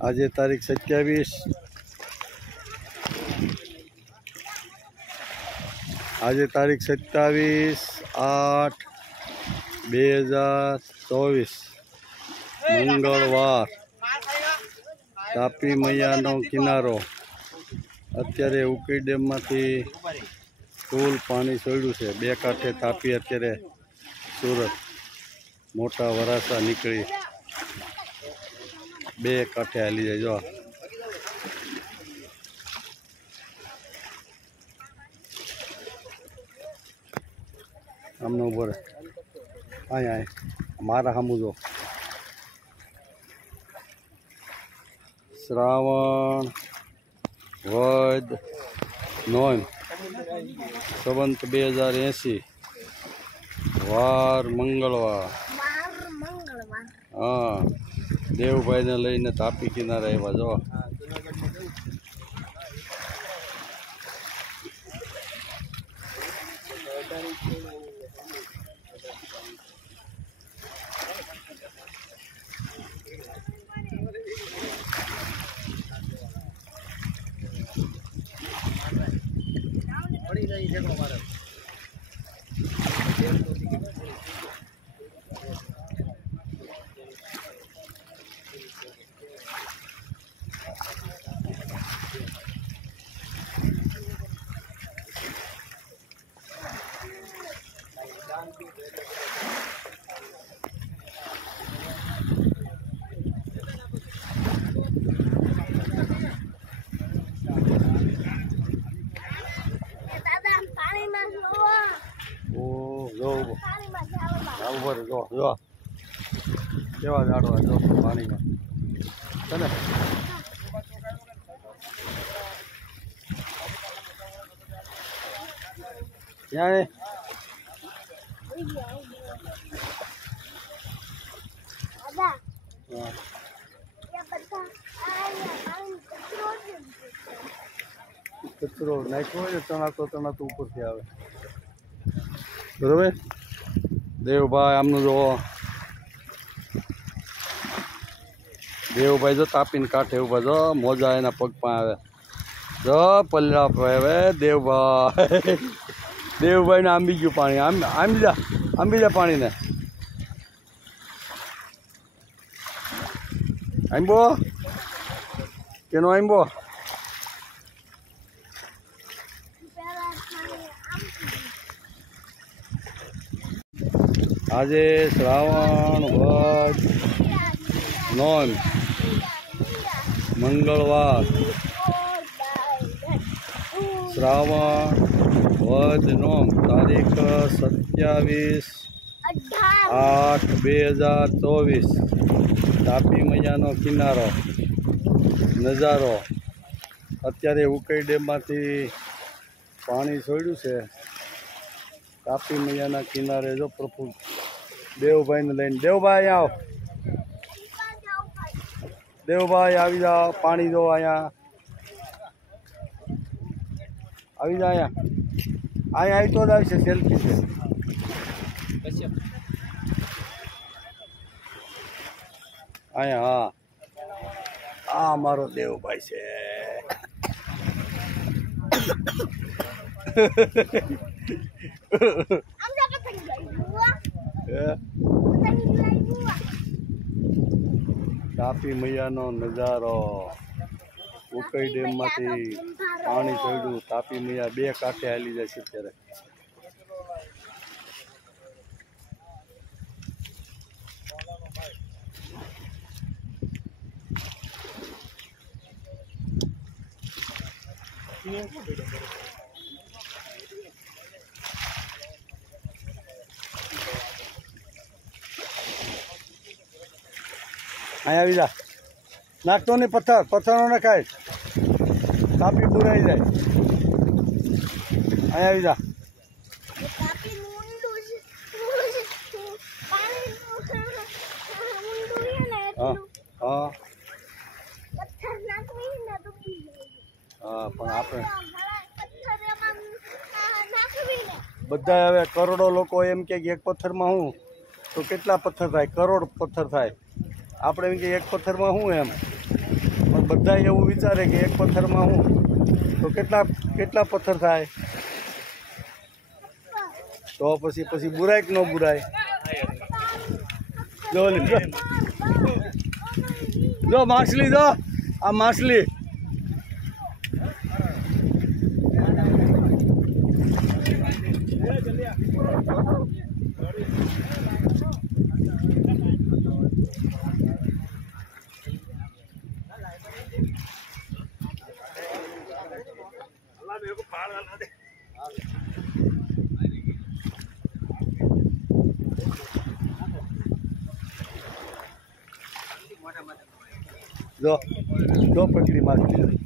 आज तारीख 27 आज तारीख 27/8/2024 मंगलवार तापी मैयानो किनारो अत्यारे उकई डेम मांथी फूल पानी छोड़्यु छे। बे कांठे तापी अत्यारे सूरत मोटा वरासा निकली बे कांठे हाली जाय। जो आमनो उभो रहे आया मारा हमू जो श्रावण वद नोम संवत 2080 वार मंगलवार। हाँ देवभाई ने लईने तापी किनारे आव्या। जो जो केवा जाड़वा जो पानी में है ने यहाँ कचरो नाखो तणातो तणातो ऊपर थी आवे बराबर। देवभाई आमनु जो देवभाई जो तापीने कांठे उभा जो मोजा एना पग पां आवे जो पल्ला पावे देवभाई देवभाई ने आंबी गयुं पाणी आंबी जा पाणी ने आंबो केनो आंबो आज श्रावण वद नोम मंगलवार श्रावण वद नोम तारीख 27/8/2024 तापी मैयानो किनारो नजारो अत्यारे उकई डेम मांथी पानी छोड्यु छे। तापी मैयाना किनारे जो प्रभु देवभाई ने लईने देवभाई आओ देवभाई आवी जाओ पानी दो आया आवी जा आया आया आई तो जावी छे सेल्फी से आया। हाँ आ मारो देवभाई छे तापी मैयानो नजारो उकई डेम मांथी पाणी चढ़्यु तापी मैया बे कांठे हाली जाय छे। त्यारे आया भी जा नाखतो नहीं पत्थर पत्थर न खाए तापी बुराई जाए। आया भी जा हाँ हाँ हाँ पण आपणे बधा हवे करोड़ों लोग एम के एक पत्थर में हूँ तो केटला पत्थर थाय? करोड़ पत्थर थाय। આપણે એમ કે એક પથ્થરમાં શું એમ, પણ બધા એવું વિચારે કે એક પથ્થરમાં શું, તો કેટલા કેટલા પથ્થર થાય? તો પછી બુરાય કે ન બુરાય? જો માછલી, જો આ માછલી. જો જો પકડી માછલી.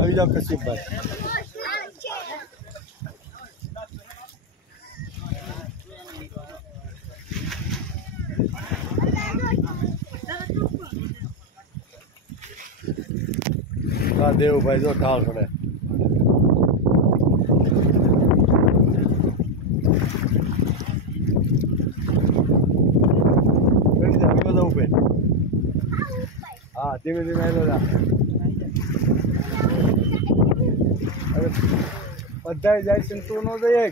આવી જાઓ કશીપભાઈ. હા દેવભાઈ જો ઢાળ પડે. हाँ धीमे धीमे आलो जा. बधाय जाय છે તું નો જાય.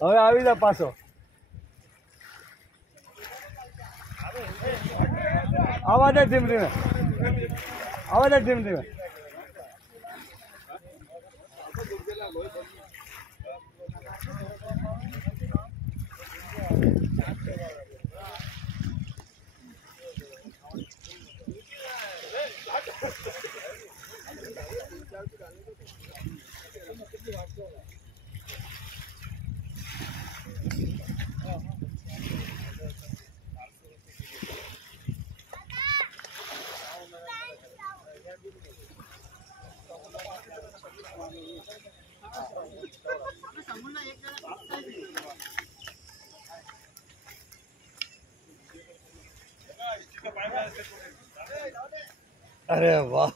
હવે આવી જા પાછો. આવા દે ધીમે ધીમે, આવા દે ધીમે ધીમે. अरे वाह,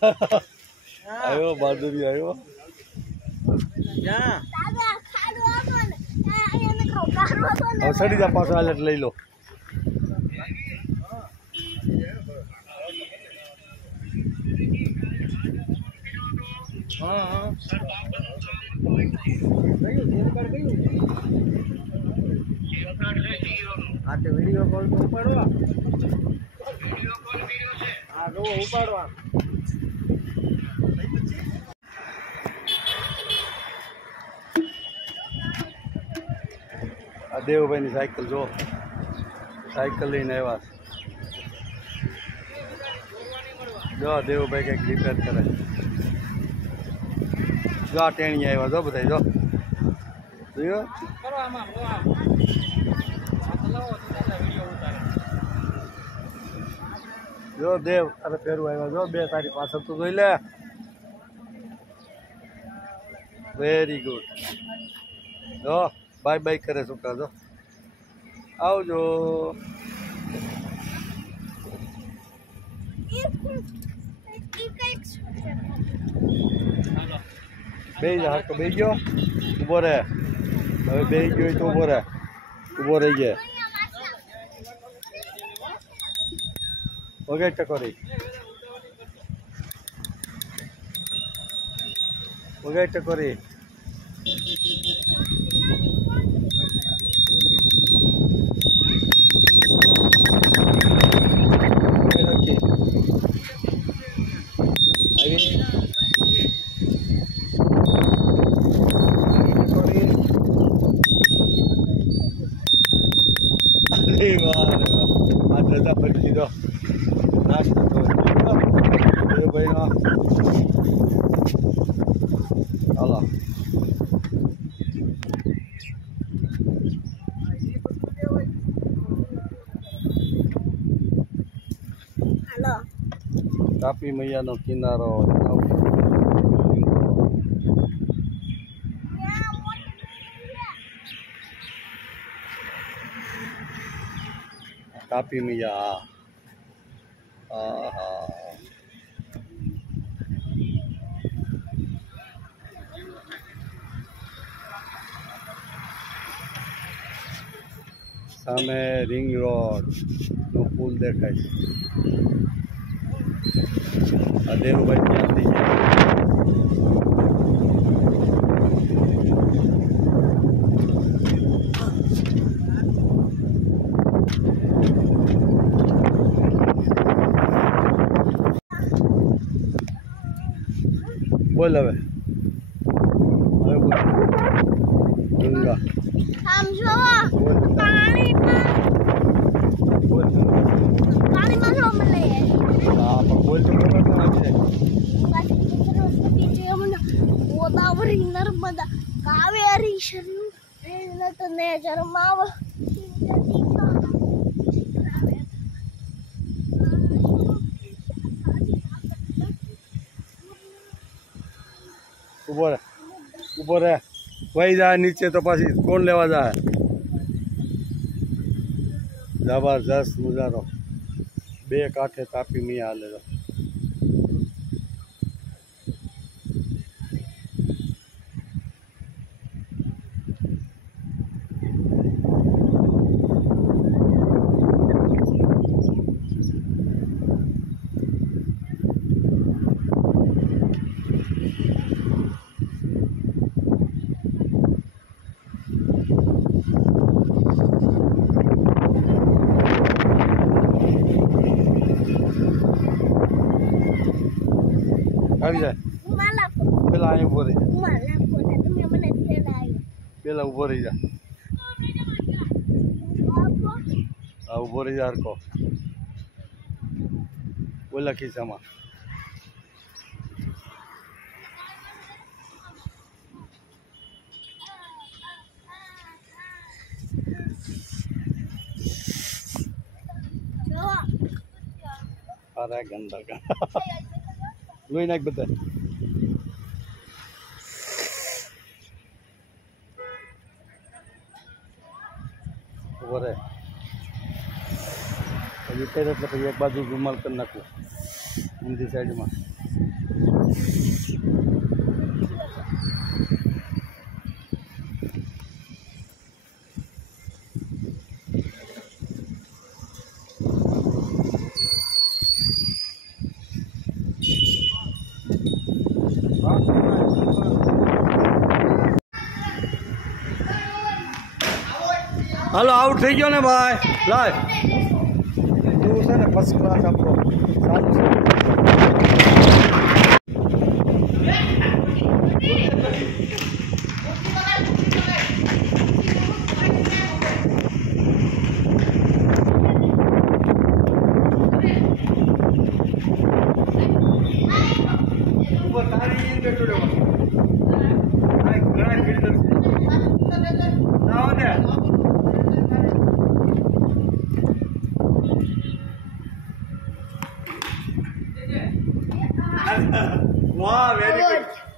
आयो बहादुरी आयो. अब सड़ी जा पास वाले ले लो. हाँ वीडियो कॉल तो उपाड़वा. हाँ जो उपाड़वा. देवभाई ની સાયકલ જો, સાયકલ લઈને આવ્યા. જો દેવભાઈ કંઈક રિપેર કરે. જો આ ટેણી આવ્યા. જો બધા જો જોયો. જો દેવ અરે ફેરવું આવ્યા. જો બે તારી પાછળ તો જોઈ લે. Very good. જો બાય બાય કરે છોકરા. જો આવજો. બે જા તો બે ગયો. ઊભો રહે. હવે બે ગયો તો ઊભો રહે. ઊભો રહી જાય. વગેરે ટકોરી. વગેરે ટકોરી. ધજા ફરી દીધો નાસ્તો તો એ ભાઈનો હાલો તાપી મૈયાનો કિનારો तापी मैया सामे रिंग रोड नो पुल देखाय देवभाई ત્યાંથી बोल હવે બોલ ગંગા આમ જોવો પાણીમાં બોલ પાણીમાં જો મળે હા પણ બોલ તો ખબર ના છે ગોદાવરી નર્મદા કાવેરી શરુ એને તો નેજરમાવ ऊपर है वही जाए नीचे तो पास कौन लेवा जाए जबरदस्त नजारो बे काठे तापी मिया हाले तो આવી જાય પેલા અહીં ઉભો રહી જાય પેલા ઉભો રહી જા હા ઉભો રહી જા હરકો બોલા ખિસ્સામાં અરે ગંદા લોહી નાખ બધા ઉભો રહે હજી કઈ એટલે પછી એક બાજુ રૂમાલ કરી નાખવું ઊંધી સાઈડમાં હાલો આઉટ થઈ ગયો ને ભાઈ લાય તું છે ને ફર્સ્ટ ક્લાસ આપણો સારું છે वाह वेरी गुड